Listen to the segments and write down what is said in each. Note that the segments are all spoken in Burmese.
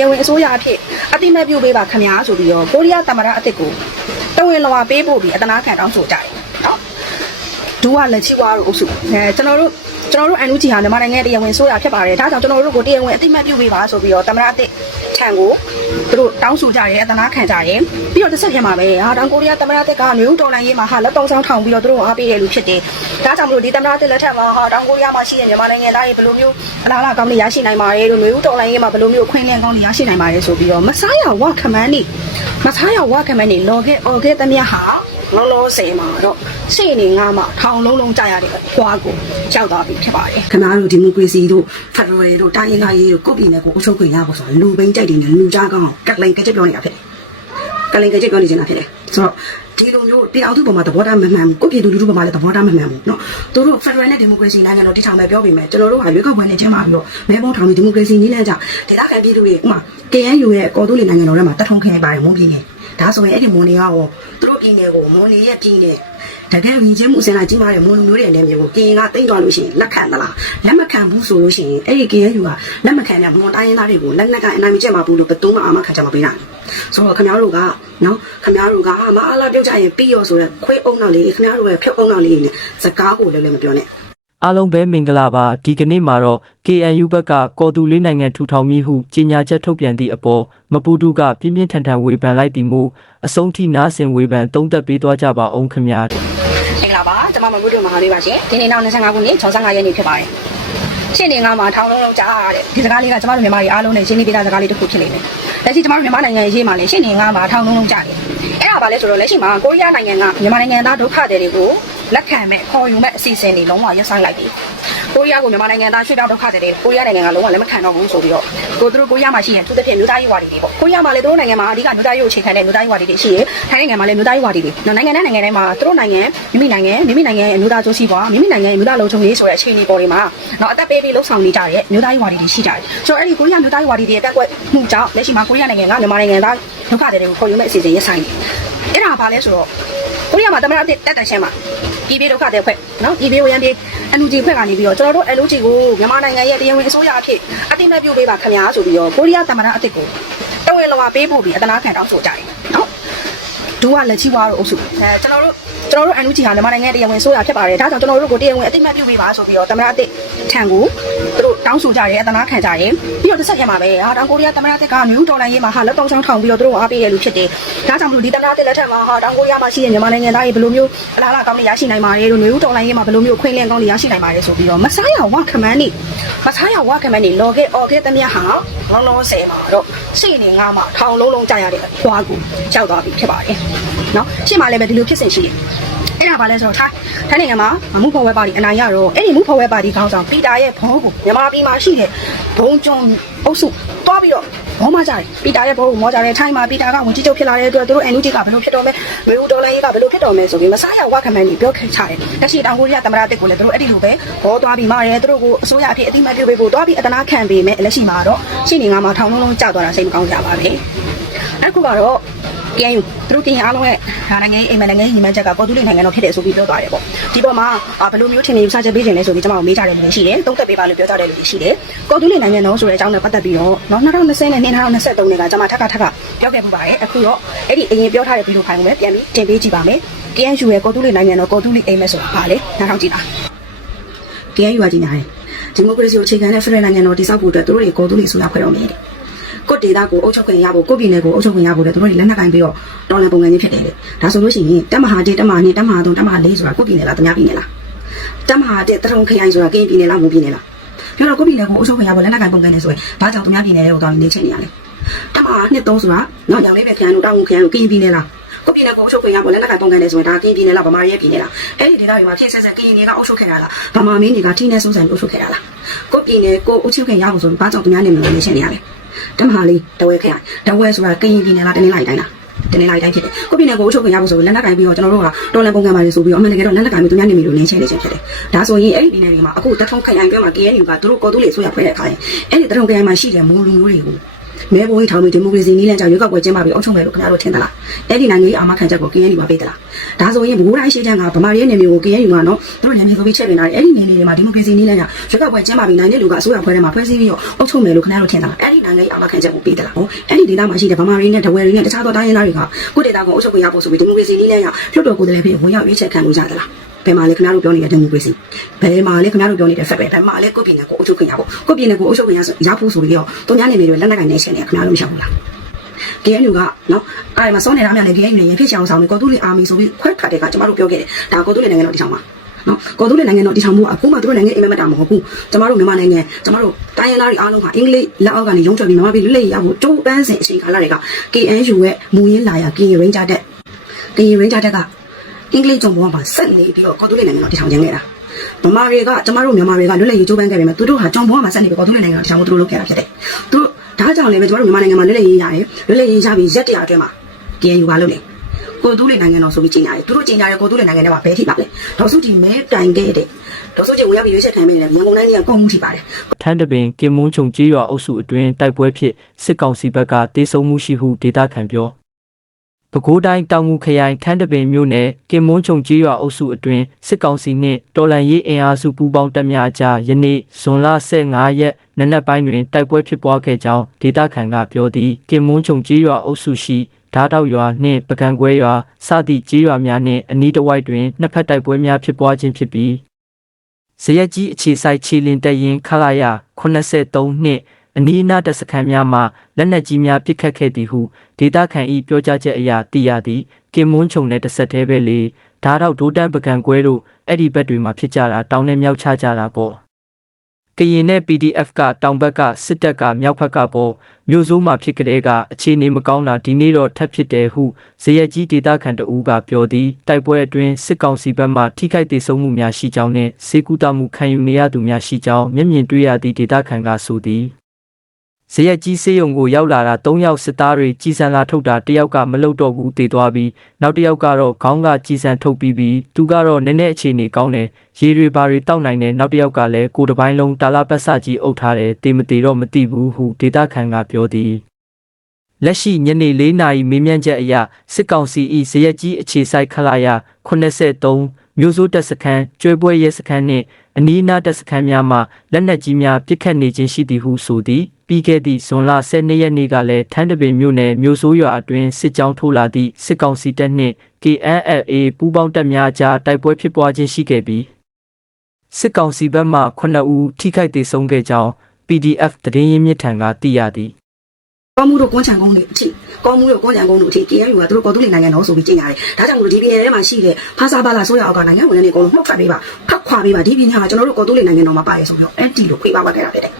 တရားဝင်အစိုးရအဖြစ်အတိမတ်ပြုပေးပါခင်ဗျာဆိုပြီးတော့ကိုရီးယားသမ္မတအစ်စ်ကိုတဝင်လောပေးဖို့ပြီးအတနာခံတောင်းဆိုကြတယ်နော်ဒူကလက်ချီဝါတို့အုပ်စုအဲကျွန်တော်တို့ ကျွန်တော်တို့အန်လူဂျီဟာမြန်မာနိုင်ငံတရားဝင်ဆိုတာဖြစ်ပါတယ်ဒါကြောင့်ကျွန်တော်တို့ကိုတရားဝင်အတိမတ်ပြုပေးပါဆိုပြီးတော့သမ္မတအစ်စ်ထံကိုသူတို့တောင်းဆိုကြတယ်အတနာခံကြတယ်ပြီးတော့တစ်ဆက်ပြန်မှာပဲဟာတောင်ကိုရီးယားသမ္မတအစ်စ်ကမျိုးတော်လိုင်းရေးမှာဟာလက်တောင်းဆောင်ထောင်ပြီးတော့သူတို့အားပေးတယ်လို့ဖြစ်တယ်ဒါကြောင့်မလို့ဒီသမ္မတအစ်စ်လက်ထက်မှာဟာတောင်ကိုရီးယားမှာရှိတဲ့မြန်မာနိုင်ငံသားတွေဘယ်လိုမျိုးအလားအလာကောင်းတွေရရှိနိုင်ပါတယ်လို့မျိုးတော်လိုင်းရေးမှာဘယ်လိုမျိုးခွင့်လန်းကောင်းတွေရရှိနိုင်ပါတယ်ဆိုပြီးတော့မစားရဝခမန်းနေမစားရဝခမန်းနေလော်ခဲ့အော်ခဲ့တမယဟာ လောလောဆယ်မှာတော့ရှေ့နေငါမှထောင်လုံးလုံးကြရတဲ့ခွာကိုကြောက်သွားပြီဖြစ်ပါတယ် ခင်ဗျားတို့ဒီမိုကရေစီတို့ဖက်ဒရယ်တို့တိုင်းရင်းသားရေးတို့ကိုယ့်ပြည်နယ်ကိုအုပ်ချုပ်ခွင့်ရဖို့ဆိုတာလူပိန်းကြိုက်တယ်နဲ့လူကြားကောင်းအောင်ကက်လိုင်ကက်ချက်ပြောနေတာဖြစ်တယ်ကက်လိုင်ကက်ချက်ပြောနေနေတာဖြစ်တယ်ဆိုတော့ဒီလိုမျိုးတရားသူပေါ်မှာသဘောထားမမှန်ဘူးကိုယ့်ပြည်သူလူထုပေါ်မှာလည်းသဘောထားမမှန်ဘူးเนาะသူတို့ဖက်ဒရယ်နဲ့ဒီမိုကရေစီနိုင်ငံတော်တည်ထောင်မယ်ပြောပြီးမယ်ကျွန်တော်တို့ဟာရွေးကောက်ပွဲနဲ့ကျင်းပပြီးတော့မဲပုံးထောင်ပြီးဒီမိုကရေစီနည်းလမ်းကြဒေသခံပြည်သူတွေဥမာ KNU ရဲ့ကော်တူးလီနိုင်ငံတော်ထဲမှာတထုံခဲပါတယ်မွန်ပြည်နယ် ဒါဆိုရင်အဲ့ဒီမွန်တွေကရောသူတို့ပြည်နယ်ကိုမွန်တွေရဲ့ပြည်နယ်တကယ်ဝင်ချင်းမှုအစင်လာကြီးမားတဲ့မွန်လူမျိုးတွေအနေမျိုးကိုကရင်ကတိတ်သွားလို့ရှိရင်လက်ခံသလားလက်မခံဘူးဆိုလို့ရှိရင်အဲ့ဒီ KNU ကလက်မခံတဲ့မွန်တိုင်းရင်းသားတွေကိုလက်နက်ကအနိုင်မကျက်မှာဘူးလို့ဘယ်သူမှအာမခံချက်မပေးနိုင်ဘူးဆိုတော့ခင်ဗျားတို့ကနော်ခင်ဗျားတို့ကမအားလာပြုတ်ကြရင်ပြီးရောဆိုတော့ခွေးအုံနောက်လေးခင်ဗျားတို့ရဲ့ဖြုတ်အုံနောက်လေးနဲ့စကားကိုလည်းလည်းမပြောနဲ့ အားလုံးပဲမင်္ဂလာပါဒီကနေ့မှာတော့ KNU ဘက်ကကော်တူလေးနိုင်ငံထူထောင်မည်ဟုကြေညာချက်ထုတ်ပြန်သည့်အပေါ်မပူတူကပြင်းပြင်းထန်ထန်ဝေဖန်လိုက်သည်မို့အဆုံးထိနားဆင်ဝေဖန်သုံးသပ်ပေးသွားကြပါအောင်ခင်ဗျာမင်္ဂလာပါကျွန်မမမွေးတို့မဟာလေးပါရှင်ဒီနေ့နောက်25ခုနှစ်65ရက်နေ့ဖြစ်ပါတယ်ရှင်းနေငါမှာထောင်လုံးလုံးကြားရတဲ့ဒီစကားလေးကကျွန်မတို့မြန်မာပြည်အားလုံးနဲ့ရှင်းနေပြတဲ့စကားလေးတစ်ခုဖြစ်နေတယ်လက်ရှိကျွန်မတို့မြန်မာနိုင်ငံရေးမှာလည်းရှင်းနေငါမှာထောင်လုံးလုံးကြားတယ်အဲ့ဒါဘာလဲဆိုတော့လက်ရှိမှာကိုရီးယားနိုင်ငံကမြန်မာနိုင်ငံသားဒုက္ခသည်တွေကို လက်ခံမဲ့ခေါ်ယူမဲ့အစီအစဉ်တွေလုံးဝရပ်ဆိုင်းလိုက်ပြီကိုရီးယားကိုမြန်မာနိုင်ငံသားရွှေ့ပြောင်းဒုက္ခသည်တွေကိုရီးယားနိုင်ငံကလုံးဝလက်မခံတော့ဘူးဆိုပြီးတော့ကိုသူတို့ကိုရီးယားမှာရှိရင်သူတစ်ဖြစ်မျိုးသားရေးဝါဒီတွေပေါ့ကိုရီးယားမှာလည်းသူတို့နိုင်ငံမှာအဓိကမျိုးသားရေးကိုချိန်ခံတဲ့မျိုးသားရေးဝါဒီတွေရှိရထိုင်းနိုင်ငံမှာလည်းမျိုးသားရေးဝါဒီတွေနော်နိုင်ငံနဲ့နိုင်ငံတိုင်းမှာသူတို့နိုင်ငံမိမိနိုင်ငံမိမိနိုင်ငံရဲ့အမျိုးသားကျိုးစီးပွားမိမိနိုင်ငံရဲ့မျိုးသားလုံခြုံရေးဆိုတဲ့အခြေအနေပေါ်တွေမှာနော်အသက်ပေးပြီးလှုပ်ဆောင်နေကြတဲ့မျိုးသားရေးဝါဒီတွေရှိကြတယ်ဆိုတော့အဲ့ဒီကိုရီးယားမျိုးသားရေးဝါဒီတွေရဲ့တက်ကွက်မှုကြောင့်လက်ရှိမှာကိုရီးယားနိုင်ငံကမြန်မာနိုင်ငံသားဒုက္ခသည်တွေကိုခေါ်ယူမဲ့အစီအစဉ်ရပ်ဆိုင်တယ်အဲ့ဒါဘာလဲဆိုတော့ကိုရီးယားမှာတမန်တော်တက်တက်ရှင်းမှာ ပြည်ပြည်ဒုက္ခသည်ဖွဲ့နော်ပြည်ပြည်ဝရန်ပြည်အန်ယူဂျီဖွဲ့ကနေပြီးတော့ကျွန်တော်တို့အန်ယူဂျီကိုမြန်မာနိုင်ငံရဲ့တရားဝင်အစိုးရအဖြစ်အတိမတ်ပြုပေးပါခင်ဗျာဆိုပြီးတော့ကိုရီးယားတမန်တော်အစ်စ်ကိုတဝဲလောပေးဖို့ပြီးအတနာခံတောင်းဆိုကြတယ်နော်ဒူကလက်ချီဝါတို့အုပ်စုအဲကျွန်တော်တို့ကျွန်တော်တို့အန်ယူဂျီဟာမြန်မာနိုင်ငံရဲ့တရားဝင်အစိုးရဖြစ်ပါတယ်ဒါကြောင့်ကျွန်တော်တို့ကိုတရားဝင်အတိမတ်ပြုပေးပါဆိုပြီးတော့တမန်တော်အစ်စ်ထံကိုသူ တို့တောင်းဆိုကြတယ်အတနာခံကြတယ်ပြီးတော့တစ်ဆက်ပြန်မှာပဲဟာတောင်ကိုရီးယားတမန်တော်အစ်စ်ကမျိုးတော်လိုင်းရေးမှာဟာလက်တောင်းဆောင်ထောင်ပြီးတော့သူတို့အားပေးတယ်လို့ဖြစ်တယ်ဒါကြောင့်မလို့ဒီတမန်တော်အစ်စ်လက်ထက်မှာဟာတောင်ကိုရီးယားမှာရှိတဲ့မြန်မာနိုင်ငံသားတွေဘယ်လိုမျိုးအလားအလာကောင်းတွေရရှိနိုင်ပါတယ်လို့မျိုးတော်လိုင်းရေးမှာဘယ်လိုမျိုးခွင့်လန်းကောင်းတွေရရှိနိုင်ပါတယ်ဆိုပြီးတော့မစားရဝခမန်းနေမစားရဝခမန်းနေလော်ခဲ့အော်ခဲ့တမယဟာလောလောဆယ်မှာတော့ရှေ့နေငါမှထောင်လုံးလုံးကြရတဲ့ခွာကိုကြောက်သွားပြီဖြစ်ပါတယ်နော်ရှေ့မှာလည်းပဲဒီလိုဖြစ်စဉ်ရှိတယ်အဲ့ဒါဘာလဲဆိုတော့ထိုင်း ထိုင်းနိုင်ငံမှာမမှုဖော်ဝဲပါတီအနိုင်ရတော့အဲ့ဒီမှုဖော်ဝဲပါတီခေါင်းဆောင်ပီတာရဲ့ဘုံကိုမြန်မာပြည်မှာရှိတဲ့ဘုံကျွန်းအုပ်စုတွားပြီးတော့ဘောမကြတယ်ပီတာရဲ့ဘုံကိုမောကြတယ်ထိုင်းမှာပီတာကဝင်ကြီးချုပ်ဖြစ်လာတဲ့အတွက်သူတို့ NUG ကဘယ်လိုဖြစ်တော့မဲဝေဦးဒေါ်လာရေးကဘယ်လိုဖြစ်တော့မဲဆိုပြီးမစားရဝခမန်းကြီးပြောခဲ့ချတယ်လက်ရှိတောင်ကိုရီးယားသမ္မတတက်ကိုလည်းသူတို့အဲ့ဒီလိုပဲဘောသွားပြီးမှရဲသူတို့ကိုအစိုးရအဖြစ်အတိမတ်ပြုပေးဖို့တွားပြီးအတနာခံပေးမယ်လက်ရှိမှာတော့ရှင်းနေငါမှာထောင်လုံးလုံးကြောက်သွားတာစိတ်မကောင်းကြပါဘူးအဲ့ခုကတော့ KNU သူတို့ကရင်အားလုံးရဲ့ဒါနိုင်ငံရေးအိမ်မက်နိုင်ငံရေးညီမချက်ကပေါ်တူလိနိုင်ငံတော်ဖြစ်တယ်ဆိုပြီးပြောသွားတယ်ပေါ့ဒီပေါ်မှာအာဘယ်လိုမျိုးထင်နေယူဆချက်ပေးခြင်းလဲဆိုပြီးကျွန်မတို့မေးကြတယ်လူတွေရှိတယ်သုံးသက်ပေးပါလို့ပြောကြတယ်လူတွေရှိတယ်ပေါ်တူလိနိုင်ငံတော်ဆိုတဲ့အကြောင်းနဲ့ပတ်သက်ပြီးတော့နော်2020နဲ့2023နဲ့ကကျွန်မထပ်ခါထပ်ခါပြောခဲ့မှုပါတယ်အခုတော့အဲ့ဒီအရင်ပြောထားတဲ့ဗီဒီယိုဖိုင်ကိုပဲပြန်ပြီးတင်ပေးကြည့်ပါမယ် KNU ရဲ့ပေါ်တူလိနိုင်ငံတော်ပေါ်တူလိအိမ်မက်ဆိုတာဟာလေနားထောင်ကြည့်ပါ KNU ကကြီးညာတယ်ဒီမိုကရေစီကိုအခြေခံတဲ့ဖက်ဒရယ်နိုင်ငံတော်တည်ဆောက်ဖို့အတွက်သူတို့တွေကိုတူးလီဆိုရဖွဲ့တော်မယ်တဲ့ ကိုဒေတာကိုအုပ်ချုပ်ခွင့်ရဖို့ကိုပြည်နယ်ကိုအုပ်ချုပ်ခွင့်ရဖို့တဲ့သူတို့တွေလက်နက်ကင်ပြီးတော့တော်လန်ပုံစံကြီးဖြစ်တယ်လေဒါဆိုလို့ရှိရင်တက်မဟာ1တက်မဟာ2တက်မဟာ3တက်မဟာ4ဆိုတာကိုပြည်နယ်လားတများပြည်နယ်လားတက်မဟာ1တထုံခရိုင်ဆိုတာကင်းပြည်နယ်လားမုံပြည်နယ်လားပြောတော့ကိုပြည်နယ်ကိုအုပ်ချုပ်ခွင့်ရဖို့လက်နက်ကင်ပုံစံနဲ့ဆိုရင်ဘာကြောင့်တများပြည်နယ်တွေကိုတောင်းနေချင်းနေရလဲတက်မဟာ2 3ဆိုတာတော့ရောင်လေးပဲခရိုင်တို့တောင်းခရိုင်တို့ကင်းပြည်နယ်လားကိုပြည်နယ်ကိုအုပ်ချုပ်ခွင့်ရဖို့လက်နက်ကင်ပုံစံနဲ့ဆိုရင်ဒါကင်းပြည်နယ်လားဗမာရဲပြည်နယ်လားအဲ့ဒီဒေသတွေမှာဖြစ်ဆက်ဆက်ကင်းပြည်နယ်ကအုပ်ချုပ်ခဲ့တာလားဗမာမင်းတွေကထိနေဆုံးဆိုင်အုပ်ချုပ်ခဲ့တာလားကိုပြည်နယ်ကိုအုပ်ချုပ်ခွင့်ရဖို့ဆိုရင်ဘာကြောင့်တများနေမလို့နေချင်းနေရလဲ တမဟာလေးတဝဲခရိုင်တဝဲဆိုတာကရင်ပြည်နယ်လားတနင်္လာရီတိုင်းလားတနင်္လာရီတိုင်းဖြစ်တယ်ကိုပြည်နယ်ကိုအုပ်ချုပ်ခွင့်ရဖို့ဆိုရင်လက်နက်ကင်ပြီးတော့ကျွန်တော်တို့ကတော်လန်ပုံကံပါလေဆိုပြီးတော့အမှန်တကယ်တော့လက်နက်ကင်ပြီးသူများနေမလို့နင်းချဲနေခြင်းဖြစ်တယ်ဒါဆိုရင်အဲ့ဒီပြည်နယ်တွေမှာအခုတထုံခရိုင်ပြောမှာ KNU ကသူတို့ကော်တူးလေဆိုရဖွဲ့တဲ့အခါရင်အဲ့ဒီတထုံခရိုင်မှာရှိတဲ့မူလူမျိုးတွေကို မဲဘုံထောင်ပြီးဒီမိုကရေစီနည်းလမ်းကြောင့်ရွေးကောက်ပွဲကျင်းပပြီးအုပ်ချုပ်မယ်လို့ခင်ဗျားတို့ထင်သလားအဲ့ဒီနိုင်ငံရေးအာမခံချက်ကို KNU ကပေးသလားဒါဆိုရင်ဘိုးတိုင်းရှေ့ချမ်းကဗမာပြည်နယ်မျိုးကို KNU ကနော်တို့နယ်မြေဆိုပြီးချက်ပြင်လာတယ်အဲ့ဒီနယ်မြေတွေမှာဒီမိုကရေစီနည်းလမ်းကြောင့်ရွေးကောက်ပွဲကျင်းပပြီးနိုင်တဲ့လူကအစိုးရဖွဲ့ထဲမှာဖွဲ့စည်းပြီးတော့အုပ်ချုပ်မယ်လို့ခင်ဗျားတို့ထင်သလားအဲ့ဒီနိုင်ငံရေးအာမခံချက်ကိုပေးသလားဟောအဲ့ဒီဒေသမှာရှိတဲ့ဗမာပြည်နဲ့တဝယ်တွေနဲ့တခြားသောတိုင်းရင်းသားတွေကကိုယ့်ဒေသကိုအုပ်ချုပ်ခွင့်ရဖို့ဆိုပြီးဒီမိုကရေစီနည်းလမ်းကြောင့်လွှတ်တော်ကိုယ်စားလှယ်ဖြစ်ဝင်ရောက်ရွေးချယ်ခံလို့ရသလား ဘယ်မှာလဲခင်ဗျားတို့ပြောနေတဲ့ဒီမိုကရေစီဘယ်မှာလဲခင်ဗျားတို့ပြောနေတဲ့ဖက်ပဲဘယ်မှာလဲကိုယ့်ပြည်နယ်ကိုအုပ်ချုပ်ခွင့်ရဖို့ကိုယ့်ပြည်နယ်ကိုအုပ်ချုပ်ခွင့်ရဆိုရဖို့ဆိုပြီးတော့သူများနေမျိုးတွေလက်နက်ကင်နေရှင်နေခင်ဗျားတို့မရှောက်ဘူးလား KNU ကနော်အဲ့မှာစောနေတာများလေ KNU နဲ့ရင်ဖြစ်ချအောင်ဆောင်ပြီးကော်တူးလီအာမီဆိုပြီးခွဲထွက်တဲ့ကကျမတို့ပြောခဲ့တယ်ဒါကော်တူးလီနိုင်ငံတော်တည်ထောင်ပါနော်ကော်တူးလီနိုင်ငံတော်တည်ထောင်မှုအခုမှသူတို့နိုင်ငံအိမ်မက်တာမဟုတ်ဘူးကျမတို့မြန်မာနိုင်ငံကျမတို့တိုင်းရင်းသားတွေအားလုံးဟာအင်္ဂလိပ်လက်အောက်ကနေရုံးထွက်ပြီးမြန်မာပြည်လွတ်လပ်ရေးရဖို့ကြိုးပမ်းစဉ်အချိန်ကာလတွေက KNU ရဲ့မူရင်းလာရ KN Ranger တက် KN Ranger တက်က အင်္ဂလိပ်ကြုံပေါ်မှာဆက်နေပြီးတော့ကော်တူးလီနိုင်ငံတော်တည်ထောင်ခြင်းခဲ့တာဗမာတွေကကျမတို့မြန်မာတွေကလွတ်လပ်ရေးကြိုးပမ်းခဲ့ပေမဲ့သူတို့ဟာကြုံပေါ်မှာဆက်နေပြီးကော်တူးလီနိုင်ငံတော်တည်ထောင်မှုသူတို့လုပ်ခဲ့တာဖြစ်တယ်သူတို့ဒါကြောင့်လည်းပဲကျမတို့မြန်မာနိုင်ငံမှာလွတ်လပ်ရေးရတယ်လွတ်လပ်ရေးရပြီးရက်တရာအတွင်းမှာ KNU ကလုပ်လေကိုတူးလေနိုင်ငံတော်ဆိုပြီးကြီးညာတယ်သူတို့ကြီးညာတယ်ကိုတူးလေနိုင်ငံထဲမှာဘဲထိပါလေဒေါ်စုကြည်မဲတိုင်ခဲ့တဲ့ဒေါ်စုကြည်ဝင်ရောက်ပြီးရွေးချယ်ခံပေးနေတဲ့ရန်ကုန်တိုင်းကြီးကကုန်မှုထိပါတယ်ထန်းတပင်ကင်မွန်းချုံကြီးရွာအုပ်စုအတွင်းတိုက်ပွဲဖြစ်စစ်ကောင်စီဘက်ကတေဆုံးမှုရှိဟုဒေတာခံပြော ပဲခူးတိုင်းတောင်ငူခရိုင်ထန်းတပင်မြို့နယ်ကင်မွန်းချုံကြီးရွာအုပ်စုအတွင်းစစ်ကောင်စီနှင့်တော်လန်ရေးအင်အားစုပူးပေါင်းတပ်များအကြားယနေ့ဇွန်လ15ရက်နနက်ပိုင်းတွင်တိုက်ပွဲဖြစ်ပွားခဲ့ကြောင်းဒေတာခံကပြောသည်ကင်မွန်းချုံကြီးရွာအုပ်စုရှိဓာတ်တောက်ရွာနှင့်ပကံကွဲရွာစသည့်ကြီးရွာများနှင့်အနီးတစ်ဝိုက်တွင်နှစ်ဖက်တိုက်ပွဲများဖြစ်ပွားခြင်းဖြစ်ပြီးဇရက်ကြီးအခြေဆိုင်ခြေလင်တက်ရင်ခလာရ83နှစ် အနီးအနားတပ်စခန်းများမှလက်နက်ကြီးများပစ်ခတ်ခဲ့သည်ဟုဒေတာခန်ဤပြောကြားချက်အရသိရသည်ကင်မွန်းချုံနဲ့တစ်ဆက်တည်းပဲလေဓာတ်တော့ဒိုးတန်းပကံကွဲတို့အဲ့ဒီဘက်တွေမှာဖြစ်ကြတာတောင်းနဲ့မြောက်ချကြတာပေါ့ကရင်နဲ့ PDF ကတောင်ဘက်ကစစ်တပ်ကမြောက်ဘက်ကပေါ့မြို့စိုးမှာဖြစ်ကြတဲ့ကအခြေအနေမကောင်းတာဒီနေ့တော့ထပ်ဖြစ်တယ်ဟုဇရက်ကြီးဒေတာခန်တအူးကပြောသည်တိုက်ပွဲအတွင်းစစ်ကောင်စီဘက်မှထိခိုက်ဒေဆုံးမှုများရှိကြောင်းနဲ့စေကူတာမှုခံယူနေရသူများရှိကြောင်းမျက်မြင်တွေ့ရသည့်ဒေတာခန်ကဆိုသည် ဇရက်ကြီးစေယုံကိုရောက်လာတာ၃ယောက်စစ်သားတွေကြီးစံလာထုတ်တာတစ်ယောက်ကမလုတော့ဘူးတည်သွားပြီးနောက်တစ်ယောက်ကတော့ခေါင်းကကြီးစံထုတ်ပြီးပြီးသူကတော့နည်းနည်းအခြေအနေကောင်းတယ်ရေတွေဘာတွေတောက်နိုင်တယ်နောက်တစ်ယောက်ကလည်းကိုယ်တစ်ပိုင်းလုံးတာလာပတ်စကြီးအုပ်ထားတယ်တေမတေတော့မသိဘူးဟုဒေတာခန်ကပြောသည်လက်ရှိညနေ၄နာရီမေးမြန်းချက်အရစစ်ကောင်စီ၏ဇရက်ကြီးအခြေစိုက်ခလာရ83 မြို့စိုးတပ်စခန်းကျွဲပွဲရဲစခန်းနှင့်အနီးအနားတပ်စခန်းများမှလက်နက်ကြီးများပစ်ခတ်နေခြင်းရှိသည်ဟုဆိုသည်ပြီးခဲ့သည့်ဇွန်လ12ရက်နေ့ကလည်းထန်းတပင်မြို့နယ်မြို့စိုးရွာအတွင်းစစ်ကြောင်းထိုးလာသည့်စစ်ကောင်စီတပ်နှင့် KNLA ပူးပေါင်းတပ်များကြားတိုက်ပွဲဖြစ်ပွားခြင်းရှိခဲ့ပြီးစစ်ကောင်စီဘက်မှ9ဦးထိခိုက်ဒေဆုံးခဲ့ကြောင်း PDF သတင်းရင်းမြစ်ထံကသိရသည်ကောမှုတို့ကွန်ချန်ကုန်းတွေအထိ ကောမှုတို့ကွန်ချန်ကုန်းတို့အထိ KNU ကသူတို့ကော်တူးလေနိုင်ငံတော်ဆိုပြီးကြီးညာတယ်ဒါကြောင့်မလို့ဒီပြည်နယ်ထဲမှာရှိတဲ့ဖာစာပါလာဆိုရအောက်ကနိုင်ငံဝင်တွေအကုန်လုံးနှုတ်ထွက်ပေးပါဖတ်ခွာပေးပါဒီပြည်နယ်ကကျွန်တော်တို့ကော်တူးလေနိုင်ငံတော်မှာပါရဆိုပြီးတော့အဲ့ဒီလိုခွေးပါပါခဲ့တာဖြစ်တယ်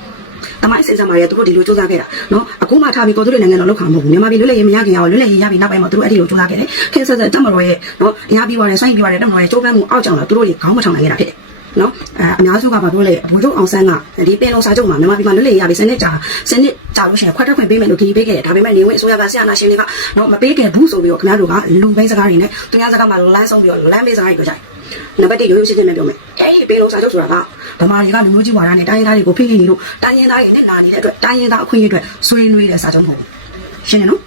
တမိုင်းစဉ်းစားမှာရသူတို့ဒီလိုစူးစမ်းခဲ့တာနော်အခုမှထားပြီးကိုသူတို့နိုင်ငံတော်လောက်ခါမဟုတ်ဘူးမြန်မာပြည်လွတ်လပ်ရေးမရခင်ရောလွတ်လပ်ရေးရပြီးနောက်ပိုင်းမှာသူတို့အဲ့ဒီလိုစူးစမ်းခဲ့တယ်ခင်ဆက်ဆက်တမတော်ရဲ့နော်အများပြီးသွားတယ်ဆိုင်းပြီးသွားတယ်တမတော်ရဲ့ကြိုးပမ်းမှုအောက်ကြောင့်လာသူတို့တွေခေါင်းမထောင်နိုင်ခဲ့တာဖြစ်တယ် နော်အဲအများစုကဘာပြောလဲဘိုးချုပ်အောင်ဆန်းကဒီပင်လုံစာချုပ်မှာမြန်မာပြည်မှာလွတ်လပ်ရေးရပြီးစနစ်ကြာစနစ်ကြာလို့ရှိရင်ခွက်ထွက်ခွင့်ပေးမယ်လို့ဒီပေးခဲ့တယ်ဒါပေမဲ့နေဝင်အစိုးရကဆရာနာရှင်တွေကနော်မပေးခဲ့ဘူးဆိုပြီးတော့ခင်ဗျားတို့ကလူပိန်းစကားတွေနဲ့သူများစကားမှာလမ်းဆုံးပြီးတော့လမ်းမေးစကားတွေပြောကြတယ်နံပါတ်1ရိုးရိုးရှင်းရှင်းပဲပြောမယ်အဲဒီပင်လုံစာချုပ်ဆိုတာကဗမာတွေကလူမျိုးကြီးဝါဒနဲ့တိုင်းရင်းသားတွေကိုဖိနေနေလို့တိုင်းရင်းသားတွေနဲ့နာနေတဲ့အတွက်တိုင်းရင်းသားအခွင့်အရေးအတွက်ဆွေးနွေးတဲ့စာချုပ်မဟုတ်ဘူးရှင်းတယ်နော်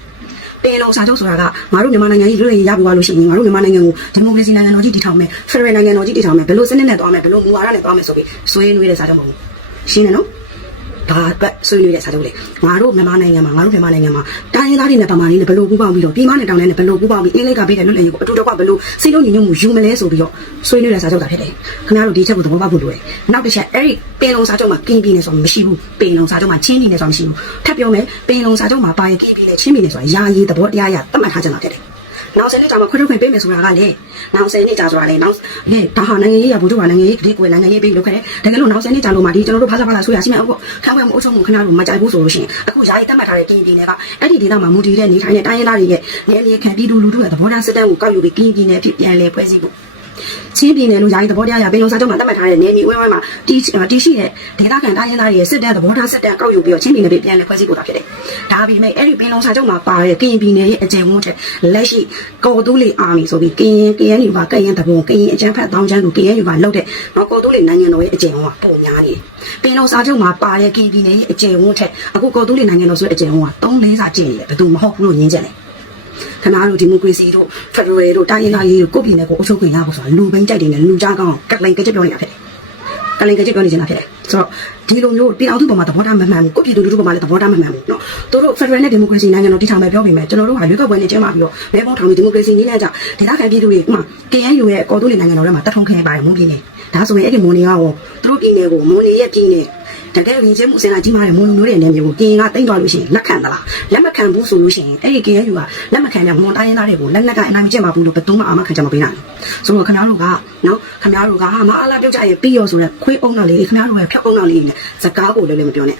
ပင်လုံစာချုပ်ဆိုတာကငါတို့မြန်မာနိုင်ငံကြီးလွတ်လပ်ရေးရပြီးသွားလို့ရှိရင်ငါတို့မြန်မာနိုင်ငံကိုဒီမိုကရေစီနိုင်ငံတော်ကြီးတည်ထောင်မယ်ဖက်ဒရယ်နိုင်ငံတော်ကြီးတည်ထောင်မယ်ဘယ်လိုစနစ်နဲ့သွားမယ်ဘယ်လိုမူဝါဒနဲ့သွားမယ်ဆိုပြီးဆွေးနွေးတဲ့စာချုပ်မဟုတ်ဘူးရှင်းတယ်နော် ဒါအတွက်ဆွေးနွေးတဲ့စာချုပ်လေငါတို့မြန်မာနိုင်ငံမှာငါတို့မြန်မာနိုင်ငံမှာတိုင်းရင်းသားတွေနဲ့ဗမာတွေနဲ့ဘယ်လိုပူးပေါင်းပြီးတော့ပြည်မနဲ့တောင်နဲ့ဘယ်လိုပူးပေါင်းပြီးအင်္ဂလိပ်ကပေးတဲ့လွတ်လပ်ရေးကိုအတူတကွဘယ်လိုစိတ်လုံးညီညွတ်မှုယူမလဲဆိုပြီးတော့ဆွေးနွေးတဲ့စာချုပ်တာဖြစ်တယ်ခင်ဗျားတို့ဒီချက်ကိုသဘောပေါက်ဖို့လိုတယ်နောက်တစ်ချက်အဲ့ဒီပင်လုံစာချုပ်မှာကင်းပြည်နေဆိုတာမရှိဘူးပင်လုံစာချုပ်မှာချင်းပြည်နေဆိုတာမရှိဘူးထပ်ပြောမယ်ပင်လုံစာချုပ်မှာပါရကင်းပြည်နေချင်းပြည်နေဆိုတာယာယီသဘောတရားရသတ်မှတ်ထားကြတာဖြစ်တယ် နောက်ဆယ်နှစ်ကြာမှခွင့်ထုတ်ခွင့်ပေးမယ်ဆိုတာကလေနောက်ဆယ်နှစ်ကြာဆိုတာလေနောက်လေဒါဟာနိုင်ငံရေးရဘူးတို့ကနိုင်ငံရေးကလေးကိုနိုင်ငံရေးပေးလို့ခဲ့တယ်တကယ်လို့နောက်ဆယ်နှစ်ကြာလို့မှဒီကျွန်တော်တို့ဖားစားဖားလာဆိုရရှိမယ်အခုခံဝဲမှုအုပ်ချုပ်မှုခဏလို့မကြိုက်ဘူးဆိုလို့ရှိရင်အခုယာယီတတ်မှတ်ထားတဲ့ကင်းပြည်နယ်ကအဲ့ဒီဒေသမှာမူတည်တဲ့နေထိုင်တဲ့တိုင်းရင်းသားတွေရဲ့နေမြေခံပြည်သူလူထုရဲ့သဘောထားစစ်တမ်းကိုကောက်ယူပြီးကင်းပြည်နယ်ဖြစ်ပြန်လဲဖွဲ့စည်းဖို့ ချင်းပြည်နယ်လို့ယာယီသဘောတရားရပင်လုံစာချုပ်မှာသတ်မှတ်ထားတဲ့နယ်မြေဝဲဝဲမှာတီတီရှိတဲ့ဒေသခံတိုင်းရင်းသားတွေရဲ့စစ်တပ်သဘောထားစစ်တပ်ကောက်ယူပြီးတော့ချင်းပြည်နယ်ပြည်ပြန်လဲဖွဲ့စည်းပို့တာဖြစ်တယ်။ဒါပေမဲ့အဲ့ဒီပင်လုံစာချုပ်မှာပါတဲ့ကရင်ပြည်နယ်ရဲ့အကျယ်ဝန်းတဲ့လက်ရှိကော်တူးလီအာမီဆိုပြီးကရင်ကရင်ယူပါကရင်တဘုံကရင်အကြမ်းဖက်တောင်းချမ်းသူကရင်ယူပါလောက်တဲ့နော်ကော်တူးလီနိုင်ငံတော်ရဲ့အကျယ်ဝန်းကပုံများနေတယ်။ပင်လုံစာချုပ်မှာပါတဲ့ကရင်ပြည်နယ်ရဲ့အကျယ်ဝန်းထက်အခုကော်တူးလီနိုင်ငံတော်ဆိုတဲ့အကျယ်ဝန်းက3လေးစာကျင့်နေတယ်ဘယ်သူမဟုတ်ဘူးလို့ညင်းချက်တယ်။ ခဏတို့ဒီမိုကရေစီတို့ဖက်ဒရယ်တို့တိုင်းရင်းသားရေးတို့ကိုယ့်ပြည်နယ်ကိုအုပ်ချုပ်ခွင့်ရဖို့ဆိုတာလူပိန်းကြိုက်တယ်နဲ့လူကြားကောင်းကလိုင်ကကြက်ပြောနေတာဖြစ်တယ်။ကလိုင်ကကြက်ပြောနေနေတာဖြစ်တယ်။ဆိုတော့ဒီလိုမျိုးပြည်အောင်စုပေါ်မှာသဘောထားမမှန်ဘူးကိုယ့်ပြည်သူလူထုပေါ်မှာလည်းသဘောထားမမှန်ဘူးเนาะတို့တို့ဖက်ဒရယ်နဲ့ဒီမိုကရေစီနိုင်ငံတော်တည်ထောင်မယ်ပြောပေမဲ့ကျွန်တော်တို့ဟာရွေးကောက်ပွဲနဲ့ကျင်းပပြီးတော့မဲပုံထောင်ပြီးဒီမိုကရေစီနည်းနဲ့ကြောင့်ဒေသခံပြည်သူတွေဥမာ KNU ရဲ့ကော်တူးလီနိုင်ငံတော်ထဲမှာတတ်ထုံခဲ့ပါတယ်မွန်ပြည်နယ်ဒါဆိုရင်အဲ့ဒီမွန်နေရောသူတို့ပြည်နယ်ကိုမွန်နေရဲ့ပြည်နယ် တကယ်ရင်ချင်းမှုစင်လာကြီးမားတဲ့မွန်လူမျိုးတွေနဲ့မျိုးကိုကင်းကတိမ့်သွားလို့ရှိရင်လက်ခံသလားလက်မခံဘူးဆိုလို့ရှိရင်အဲ့ဒီ KNU ကလက်မခံတဲ့မွန်တိုင်းရင်းသားတွေကိုလက်နက်ကအနိုင်မကျင့်ပါဘူးလို့ဘယ်သူမှအာမခံချက်မပေးနိုင်ဘူးဆိုတော့ခင်ဗျားတို့ကနော်ခင်ဗျားတို့ကဟာမအားလာပြုတ်ကြရင်ပြီးရောဆိုတော့ခွေးအုံနောက်လေးခင်ဗျားတို့ရဲ့ဖြောက်အုံနောက်လေးနဲ့စကားကိုလည်းလည်းမပြောနဲ့